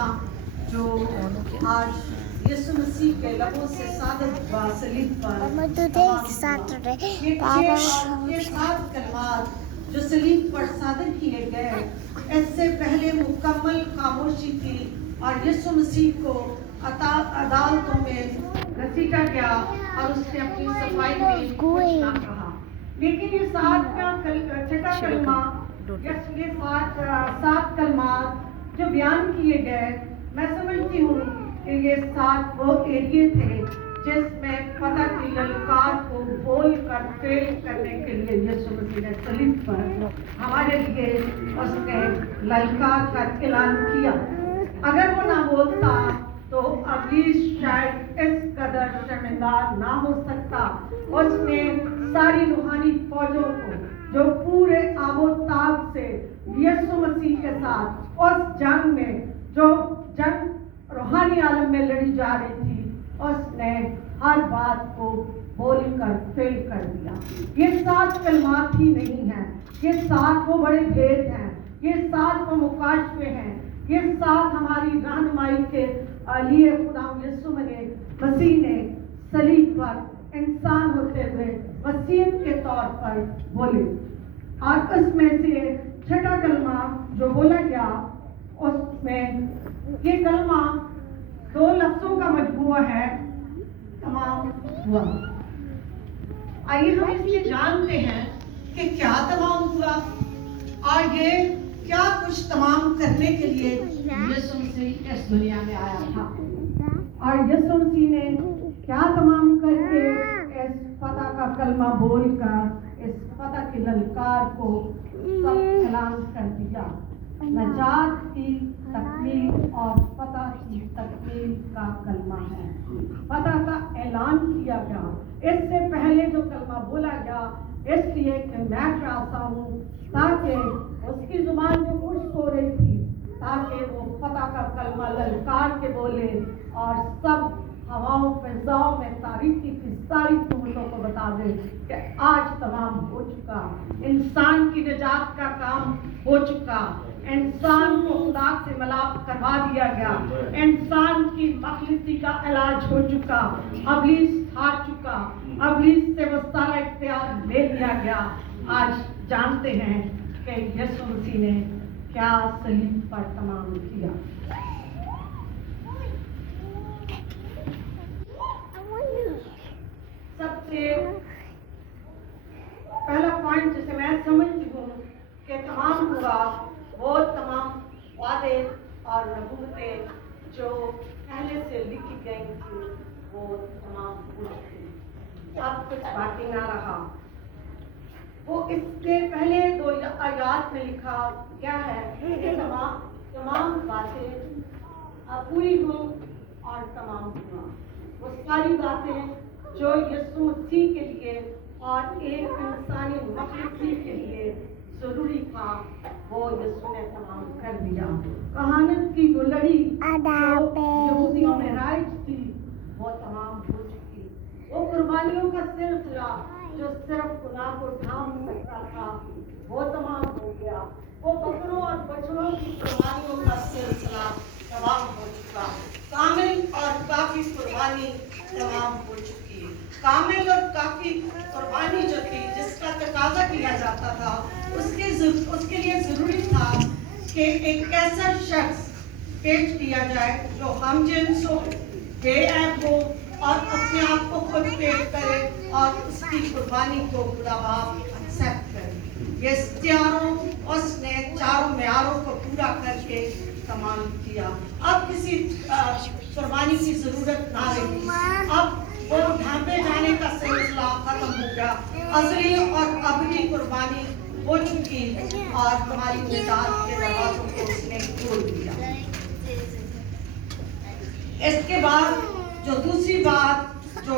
कलमा जो आज यीशु मसीह के लबों से सादत हुआ सलीब पर ये 7 कलमात जो सलीब पर सादत किए गए, इससे पहले मुकम्मल खामोशी थी और यीशु मसीह को अदालतों में घसीटा गया और उसने अपनी सफाई में कुछ ना कहा। लेकिन ये 6 कलमा, ये 7 कलमात जो बयान किए गए, मैं समझती हूँ कि ये 7 वो एरिए थे जिसमें पता की ललकार को बोल कर फेल करने के लिए यीशु मसीह ने सलीब पर हमारे लिए उसने ललकार का ऐलान किया। अगर वो ना बोलता तो अभी शायद इस कदर शर्मिंदा ना हो सकता। उसने सारी रूहानी फौजों को जो पूरे आबोताब से यीशु मसीह के साथ उस जंग में, जो जंग रूहानी आलम में लड़ी जा रही थी, उसने हर बात को बोलकर फेल कर दिया। ये 7 कलमात ही नहीं हैं, ये 7 वो बड़े भेद हैं, ये 7 वो मुकाशफे हैं, ये 7 हमारी रहनुमाई के लिए खुदा यीशु मसीह ने सलीब पर इंसान होते हुए वसीयत के तौर पर बोले। और उसमें से 6 कलमा जो बोला गया, उसमें ये कलमा 2 लफ्जों का मजबूआ है, तमाम हुआ। आइए हम इसलिए जानते हैं कि क्या तमाम हुआ और ये क्या कुछ तमाम करने के लिए यीशु मसीह इस दुनिया में आया था। और यीशु मसीह ने क्या तमाम करके इस पता का कलमा बोलकर इस पता की ललकार को सब ऐलान कर दिया। नजात की तकमील और पता की तकमील का कलमा है। पता का ऐलान किया गया। इससे पहले जो कलमा बोला गया, इसलिए कि मैं चाहता हूँ ताकि उसकी जुबान जो खुश्क हो रही थी, ताकि वो पता का कलमा ललकार के बोले और सब हवाओं फिजाओं में तारीखी की सारी कुव्वतों को बता दे कि आज तमाम हो चुका, इंसान की निजात का काम हो चुका, इंसान को खुदा से मिलाप करवा दिया गया, इंसान की मखलूकी का इलाज हो चुका, अबलीस हार चुका, अबलीस से वो सारा इख्तियार ले लिया गया। आज जानते हैं कि यीशु मसीह ने क्या सलीब पर तमाम किया। सबसे पहला पॉइंट जिसे मैं समझती हूँ कि तमाम हुआ, वो तमाम वादे और नबूवतें जो पहले से लिखी गई थी, वो तमाम हुई थी। अब कुछ बाकी ना रहा। वो इसके पहले 2 आयत में लिखा क्या है कि तमाम बातें पूरी हो और तमाम हुआ। वो सारी बातें जो यीशु मसीह के लिए और एक इंसानी मखलूकी के लिए जरूरी था, वो यीशु ने तमाम कर दिया। कहानत की वो लड़ी जो यहूदियों में राइज थी, वो तमाम हो चुकी। वो कुर्बानियों का सिलसिला जो सिर्फ गुनाह को ढांप सकता था, वो तमाम हो गया। वो बकरों और बछड़ों की कुर्बानियों का सिलसिला तमाम हो चुका। कामिल और काफी कुर्बानी तमाम हो चुकी। कामिल और काफी कुर्बानी जो थी, जिसका तकाजा किया जाता था, उसके लिए जरूरी था कि एक ऐसा शख्स पेश किया जाए जो हमजिन्स हो, बेऐब हो और अपने आप को खुद पेश करे और उसकी कुर्बानी को खुदा बाप एक्सेप्ट करे। ये उसने चारों मेयारों को पूरा करके तमाम किया। अब किसी कुर्बानी की जरूरत ना रही। अब वो ढांपे जाने का सिलसिला खत्म हो गया। अज़ली और अबदी कुर्बानी हो चुकी और तुम्हारी निजात के दरवाजों को उसने खोल दिया। इसके बाद जो दूसरी बात जो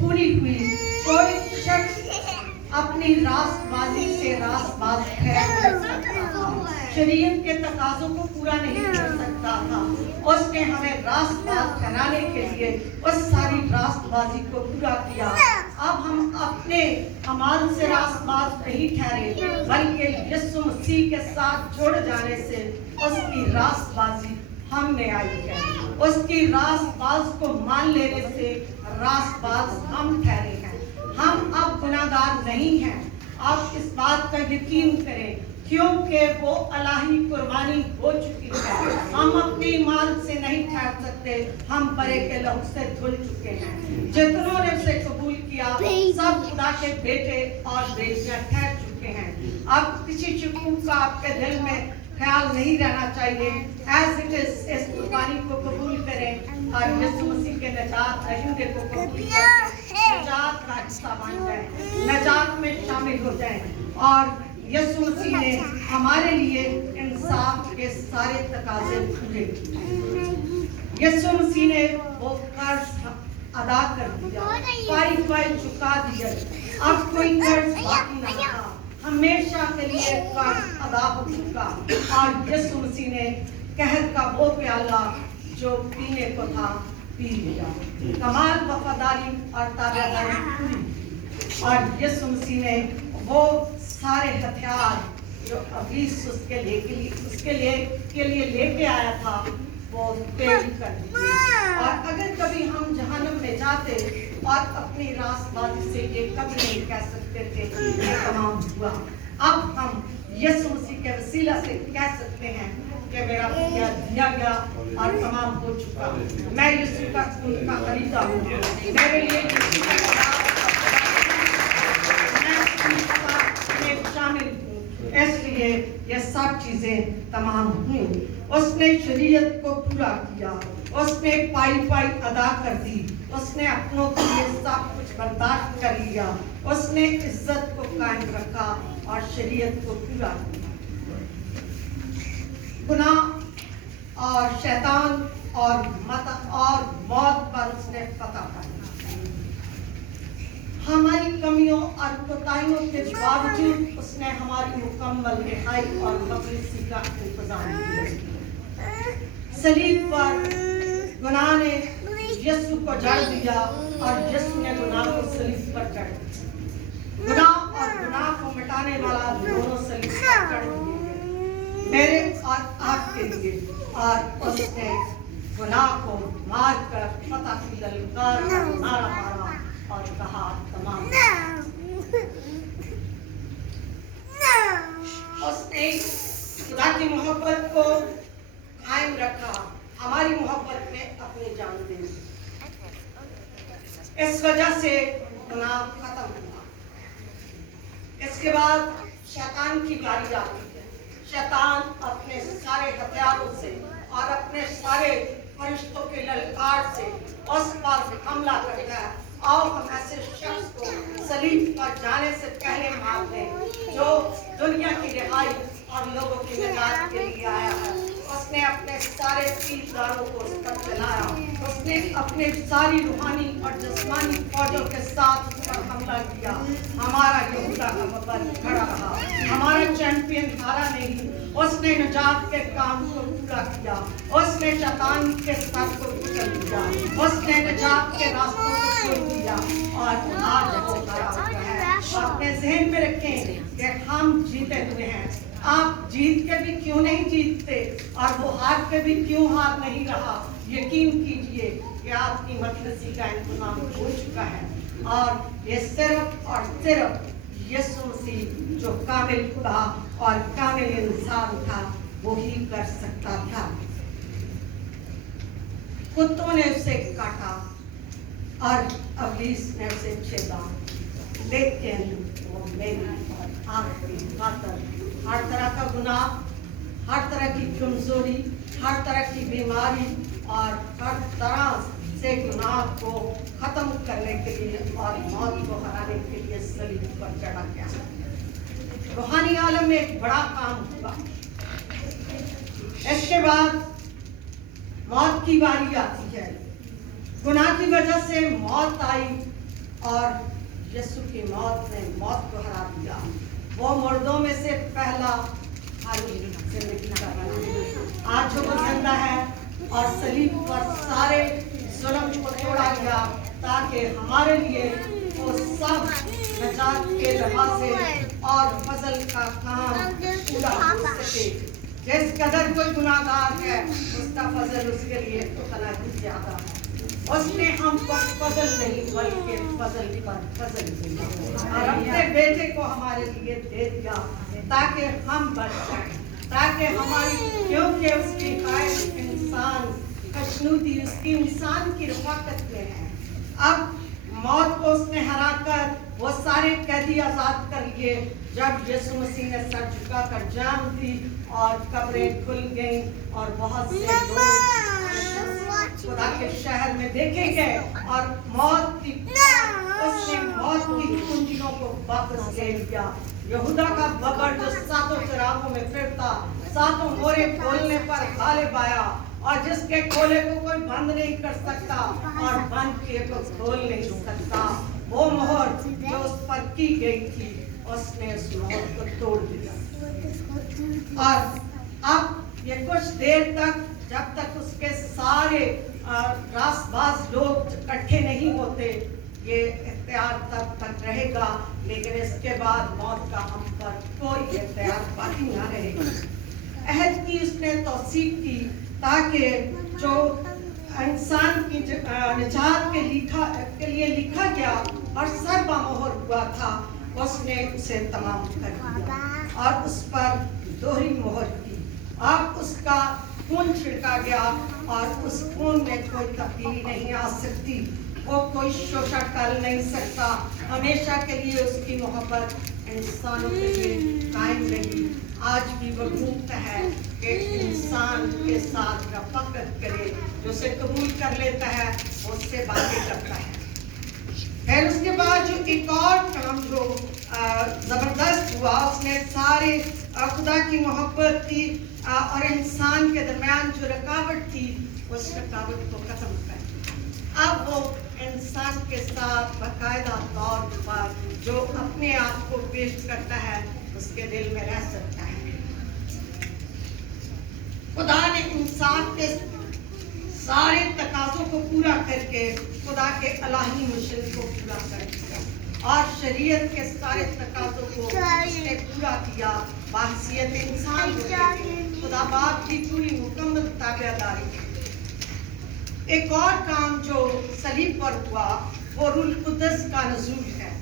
पूरी हुई, कोई शख्स अपनी रास्तबाजी से रास्तबाज शरीयत के तकाजों को पूरा नहीं कर सकता था। उसने हमें रास्तबाज कराने के लिए उस सारी रास्तबाजी को पूरा किया। अब हम अपने अमाल से रास्तबाज नहीं ठहरे, बल्कि यीशु मसीह के साथ जुड़ जाने से उसकी रास्तबाजी ہم نے آئی ہے. اس کی راست باز کو مان لینے سے راست باز ہم ٹھہرے ہیں. ہم اب گناہگار نہیں ہیں. آپ اس بات کا یقین کریں کیونکہ وہ الہی قربانی ہو چکی ہے. ہم اپنی ایمان سے نہیں ٹھہر سکتے. ہم برے کے لہو سے دھل چکے ہیں. جتنوں نے اسے قبول کیا سب خدا کے بیٹے اور بیٹیاں ٹھہر چکے ہیں. اب کسی شکوک کا آپ کے دل میں خیال نہیں رہنا چاہیے. ایز اٹ از اس قربانی کو قبول کریں اور یسوع مسیح کے نجات دہندے کو قبول کریں. نجات کا حصہ بن جائیں, نجات میں شامل ہو جائیں. اور یسوع مسیح نے ہمارے لیے انصاف کے سارے تقاضے پورے کیے. یسوع مسیح نے وہ قرض ادا کر دیا, پائی چکا دیا. اب کوئی قرض باقی نہ رہا. ہمیشہ کے لیے قرض ادا ہو چکا. اور یسوع مسیح نے قہر کا وہ پیالہ جو پینے کو تھا پی لیا. کمال وفاداری اور تابعداری پوری. اور یسوع مسیح نے وہ سارے ہتھیار جو ابلیس اس کے لیے لے کے آیا تھا وہ تیل کر دیے. اور اگر کبھی ہم جہنم میں جاتے اور اپنی راست بازی سے یہ کبھی نہیں کہہ سکتے تھے یہ تمام ہوا. اب ہم یسوع مسیح کے وسیلہ سے کہہ سکتے ہیں کہ میرا فدیہ دیا گیا اور تمام ہو چکا. میں یسوع کا خون کا خریدا ہوں. میرے لیے یسوع کا میں شامل ہوں. اس لیے یہ سب چیزیں تمام ہوئیں. اس نے شریعت کو پورا کیا. اس نے پائی ادا کر دی. اس نے اپنوں کے لیے سب کچھ برداشت کر لیا. اس نے عزت کو قائم رکھا اور شریعت کو پورا کیا. گناہ اور شیطان اور موت پر اس نے فتح پائی. ہماری کمیوں اور کوتاہیوں کے باوجود اس نے ہماری مکمل رہائی اور مخلصی کا انتظام کیا. صلیب پر گناہ نے یسوع کو جڑ دیا اور یسوع نے گناہ کو صلیب پر جڑ دیا. گناہ اور گناہ کو مٹانے والا دونوں صلیب پر چڑھ دیے میرے اور آپ کے لیے. اور اس نے گناہ کو مار کر فتح کی للکار کا نعرہ مارا اور کہا تمام. اس نے خدا کی محبت کو قائم رکھا, ہماری محبت میں اپنی جان دے دی. اس وجہ سے گناہ ختم ہوا. اس کے بعد شیطان کی باری آتی ہے. شیطان اپنے سارے ہتھیاروں سے اور اپنے سارے فرشتوں کے للکار سے اس پر حملہ کرتا ہے. آؤ ہم ایسے شخص کو صلیب پر جانے سے پہلے مار دیں جو دنیا کی رہائی اور لوگوں کی نجات کے لیے آیا ہے. اس نے اپنے سارے تیرداروں کو اس پر چلایا. اس نے اپنے ساری روحانی اور جسمانی فوجوں کے ساتھ اس پر حملہ کیا. ہمارا یہودا کا بابر کھڑا رہا. ہمارا چیمپئن ہارا نہیں. اس نے نجات کے کام کو پورا کیا. اس نے شیطان کے سر کو کچل دیا. اس نے نجات کے راستوں کو کھول دیا اور آج وہ کھڑا ہوا ہے. اپنے ذہن میں رکھیں کہ ہم جیتے ہوئے ہیں. آپ جیت کے بھی کیوں نہیں جیتتے اور وہ ہار کے بھی کیوں ہار نہیں رہا. یقین کیجئے کہ آپ کی مخلصی کا انتظام ہو چکا ہے. اور یہ صرف اور صرف یسوع مسیح جو کامل خدا اور کامل انسان تھا وہی کر سکتا تھا. کتوں نے اسے کاٹا اور ابلیس نے اسے چھیدا, لیکن وہ میری اور آپ کی خاطر ہر طرح کا گناہ, ہر طرح کی کمزوری, ہر طرح کی بیماری اور ہر طرح سے گناہ کو ختم کرنے کے لیے اور موت کو ہرانے کے لیے صلیب پر چڑھا گیا. روحانی عالم میں ایک بڑا کام ہوا. اس کے بعد موت کی باری آتی ہے. گناہ کی وجہ سے موت آئی اور یسوع کی موت نے موت کو ہرا دیا. وہ مردوں میں سے پہلا زندگی کا بنا. آج جو وہ زندہ ہے اور صلیب پر سارے ظلم کو توڑا گیا تاکہ ہمارے لیے وہ سب نجات کے دروازے اور فضل کا کام پورا ہو سکے. جس قدر کوئی گناہگار ہے اس کا فضل उसके लिए उतना ही ज्यादा है। उसने हम पर फजल नहीं बल्कि फजल पर फजल दिया और अपने बेटे को हमारे लिए दे दिया ताकि हम बच जाएं, ताकि हमारी, क्योंकि उसकी हाय इंसान खुशनुदी उसकी इंसान की रफाकत में है। अब मौत को उसने हराकर वो सारे कैदी आजाद कर लिए जब यीशु मसीह ने सर झुकाकर जान दी और कब्रें खुल गईं और बहुत से लोग खुदा के शहर में देखे गए और उसने मौत की कुंजियों को वापस ले लिया। यहूदा का बबर जो सातों चरागों में फिरता, सातों मोरे खोलने पर गालिब आया और जिसके खोले को कोई बंद नहीं कर सकता और बंद किए को खोल नहीं सकता, वो मोहर जो उस पर की गई थी उसने उस मोहर को तोड़ दिया। और अब ये कुछ देर तक जब तक उसके सारे रासबाज लोग इकट्ठे नहीं होते ये इख्तियार तब तक रहेगा, लेकिन इसके बाद मौत का हम पर कोई इख्तियार बाकी ना रहेगा। अहद की उसने तौसीक की ताकि जो इंसान की निजात के लिए लिखा गया और सर्वमोहर हुआ था उसने उसे तमाम कर दिया और उस पर दोहरी मोहर की। अब उसका खून छिड़का गया और उस खून में कोई तब्दीली नहीं आ सकती, वो कोई शोषण कर नहीं सकता। हमेशा के लिए उसकी मोहब्बत इंसानों के लिए कायम रही। आज भी वो ढूंढता है कि इंसान के साथ रफ़ाकत करे, जो उसे कबूल कर लेता है उससे बातें करता है। फिर उसके बाद जो एक और काम जो ज़बरदस्त हुआ, उसने सारे खुदा की मोहब्बत थी और इंसान के दरमियान जो रुकावट थी उस रुकावट को ख़त्म कर। अब वो इंसान के साथ बाकायदा तौर पर जो अपने आप को पेश करता है उसके दिल में रह सकता है। खुदा ने इंसान के सारे तकाज़ों को पूरा करके खुदा के इलाही मिशन को पूरा कर दिया और शरीयत के सारे तकाज़ों को उसने पूरा किया। बाहसियत इंसान खुदा बाप की पूरी मुकम्मल ताबेदारी। एक और काम जो सलीब पर हुआ वो रूह कुद्दस का नज़ूल है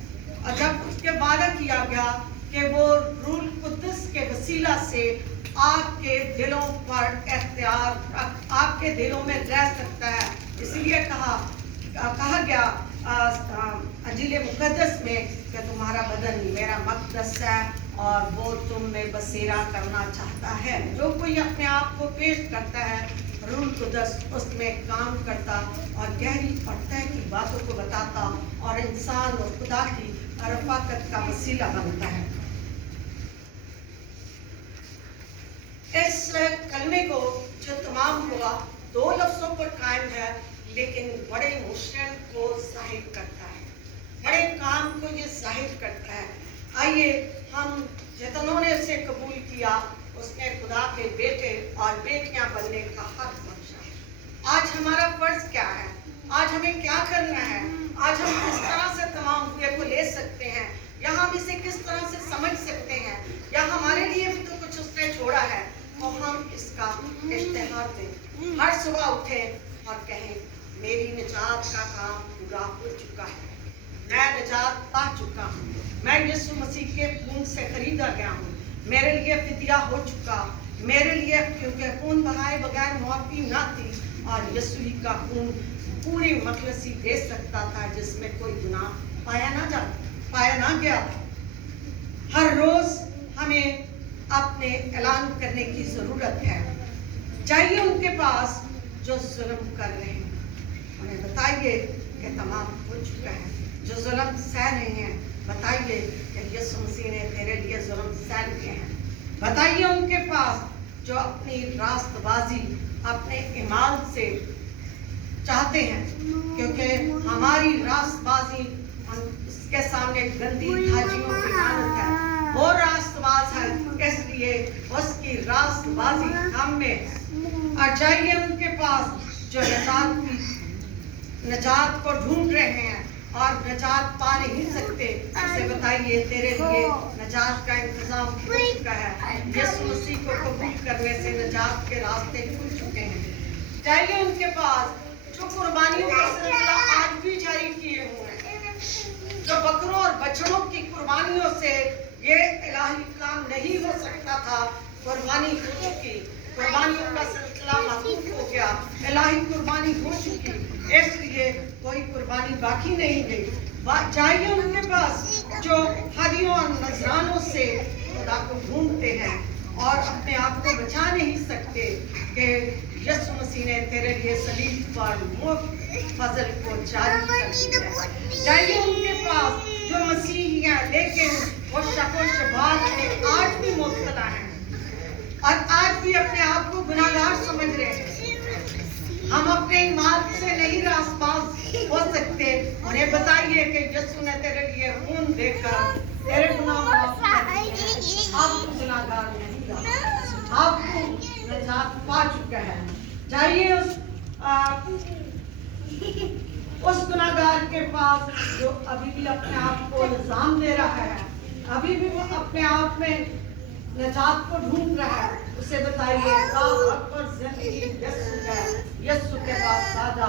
और जब उसके वादा किया गया कि वो रूह कुद्दस के वसीला से आपके दिलों पर इख्तियार आपके दिलों में रह सकता है, इसलिए कहा गया अंजील मुक़द्दस में कि तुम्हारा बदन मेरा मक़दस है और वो तुम में बसेरा करना चाहता है। जो कोई अपने आप को पेश करता है रूह कुद्दस उसमें काम करता और गहरी और तह की बातों को बताता और इंसान और खुदा की रफ़ाकत का वसीला बनता है। इस कलमे को जो तमाम हुआ दो लफ्ज़ों पर कायम है, लेकिन बड़े मिशन को जाहिर करता है, बड़े काम को ये जाहिर करता है। आइए हम जितनों ने उसे कबूल किया उसने खुदा के बेटे और बेटियां बनने का हक बख्शा। आज हमारा फर्ज क्या है? आज हमें क्या करना है? आज हम किस तरह से तमाम हुए को ले सकते हैं या हम इसे किस तरह से समझ सकते हैं या हमारे लिए भी तो कुछ उसने छोड़ा है तो हम इसका इश्तिहार दें। हर सुबह उठें और कहें मेरी निजात का काम पूरा हो चुका है, मैं निजात पा चुका हूँ, मैं यीशु मसीह के खून से खरीदा गया हूँ, मेरे लिए फिदिया हो चुका, मेरे लिए क्योंकि खून बहाए बगैर मुआफ़ी ना थी और यीशु ही का खून पूरी मखलसी दे सकता था जिसमें कोई गुनाह पाया ना गया। हर रोज हमें अपने ऐलान करने की ज़रूरत है। जाइए उनके पास जो जुल्म कर रहे हैं, उन्हें बताइए कि तमाम हो चुका है। जो जुल्म सह रहे हैं बताइए कि यीशु मसीह ने तेरे लिए जुल्म सह लिए हैं। बताइए उनके पास जो अपनी रास्तबाजी अपने ईमान से चाहते हैं, क्योंकि हमारी रास्तबाजी उसके सामने गंदी धाजियों की मानत है। वो रास्तबाज है इसलिए उसकी रास्तबाजी हम में है। और जाइए उनके पास जो निजात को ढूंढ रहे हैं और निजात पा नहीं सकते, उसे बताइए तेरे लिए निजात का इंतजाम हो चुका है। यीशु मसीह को कबूल करने से निजात के रास्ते खुल चुके हैं। जाइए उनके पास जो कुर्बानियों का सिलसिला आज भी जारी किए हुए हैं, जो बकरों और बछड़ों की कुर्बानियों से ये इलाही काम नहीं हो सकता था, कुर्बानी हो चुकी, कुर्बानियों का सिलसिला महफूज हो गया, इलाही कुर्बानी हो चुकी, इसलिए कोई कुर्बानी बाकी नहीं गई। जाइए उनके पास जो हदियों और नजरानों से खुदा को ढूंढते हैं और अपने आप को बचा नहीं सकते कि यीशु मसीह ने तेरे लिए सलीब पर मुफ्त फजल को जारी कर दिया है। जाइए उनके पास जो मसीहियाँ लेकिन वो शक्ल शबात में आज भी मुब्तला हैं और आज भी अपने आप को गुनाहगार समझ रहे हैं। हम अपने मार्ग से नहीं रास्ताज हो सकते। उन्हें बताइए कि यीशु ने तेरे लिए खून देकर तेरे गुनाह माफ कर दिए। आप गुनाहगार नहीं रहा, आपको निजात पा चुका है। जाइए उस गुनाहगार के पास जो अभी भी अपने आप को इल्जाम दे रहा है, अभी भी वो अपने आप में निजात को ढूंढ रहा है। उसे बताइए जिंदगी यीशु के पास सादा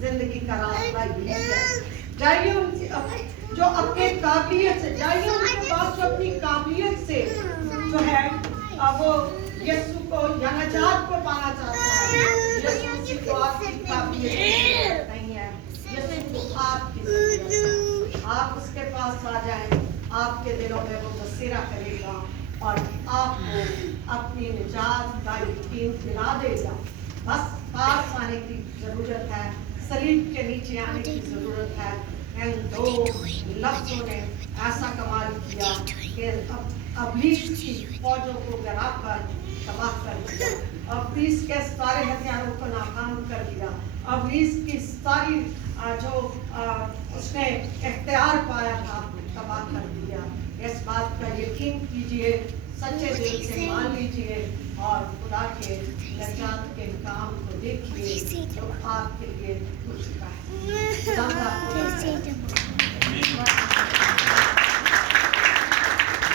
जिंदगी का रास्ता यही है। जाइए उनसे जो अपने काबिलियत से, जाइए उनके पास जो अपनी काबिलियत से जो है वो यीशु को या निजात को पाना चाहता है। यीशु मसीह को आपकी काबिलियत नहीं है, यीशु को आपकी जरूरत है। आप उसके पास आ जाएं, आपके दिलों में वो बसेरा करेगा और आपको अपनी निजात का यकीन दिला देगा। बस पास आने की जरूरत है, सलीब के नीचे आने की जरूरत है। इन दो लफ्जों ने ऐसा कमाल किया कि इब्लीस की फौजों को गिराकर तबाह कर दिया, इब्लीस के सारे हथियारों को नाकाम कर दिया, इब्लीस की सारी जो उसने इख्तियार पाया था तबाह कर दिया। इस बात का यकीन कीजिए, सच्चे दिल से मान लीजिए और खुदा के निजात के काम को देखिए जो आपके लिए कुछ